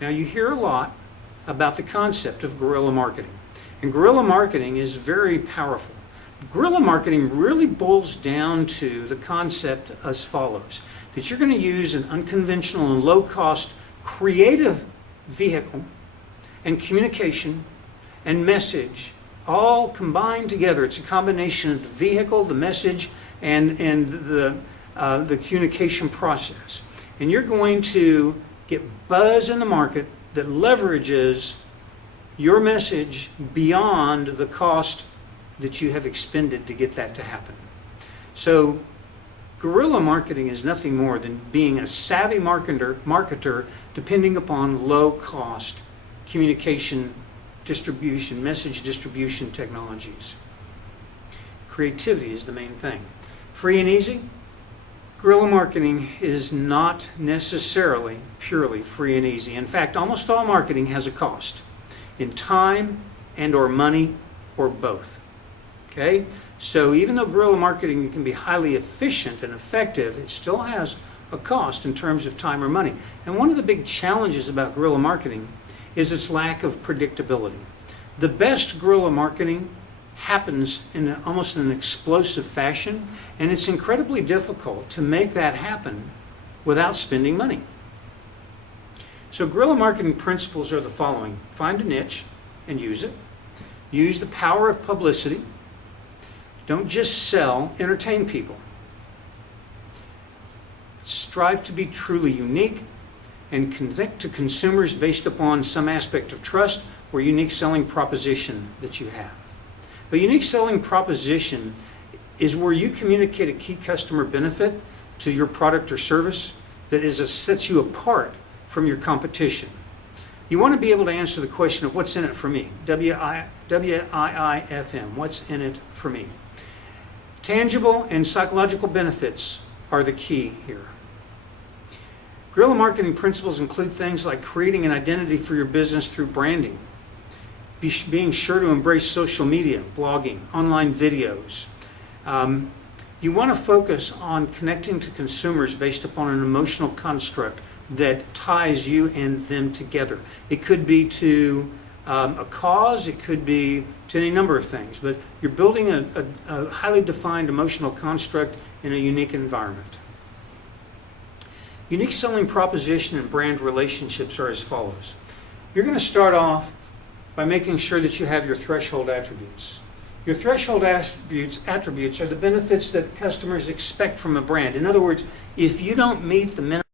Now you hear a lot about the concept of guerrilla marketing. And guerrilla marketing is very powerful. Guerrilla marketing really boils down to the concept as follows: that you're going to use an unconventional and low-cost creative vehicle and communication and message all combined together. It's a combination of the vehicle, the message, and the communication process. And you're going to get buzz in the market that leverages your message beyond the cost that you have expended to get that to happen. So guerrilla marketing is nothing more than being a savvy marketer depending upon low-cost communication distribution, message distribution technologies. Creativity is the main thing. Free and easy? Guerrilla marketing is not necessarily purely free and easy. In fact, almost all marketing has a cost in time and or money or both. Okay? So even though guerrilla marketing can be highly efficient and effective, it still has a cost in terms of time or money. And one of the big challenges about guerrilla marketing is its lack of predictability. The best guerrilla marketing happens in almost an explosive fashion, and it's incredibly difficult to make that happen without spending money. So guerrilla marketing principles are the following: find a niche and use it. Use the power of publicity. Don't just sell, entertain people. Strive to be truly unique and connect to consumers based upon some aspect of trust or unique selling proposition that you have. A unique selling proposition is where you communicate a key customer benefit to your product or service that sets you apart from your competition. You want to be able to answer the question of what's in it for me? W-I-I-F-M, what's in it for me? Tangible and psychological benefits are the key here. Guerrilla marketing principles include things like creating an identity for your business through branding, being sure to embrace social media, blogging, online videos. You want to focus on connecting to consumers based upon an emotional construct that ties you and them together. It could be to a cause, it could be to any number of things, but you're building a highly defined emotional construct in a unique environment. Unique selling proposition and brand relationships are as follows. You're going to start off by making sure that you have your threshold attributes. Your threshold attributes are the benefits that customers expect from a brand. In other words, if you don't meet the minimum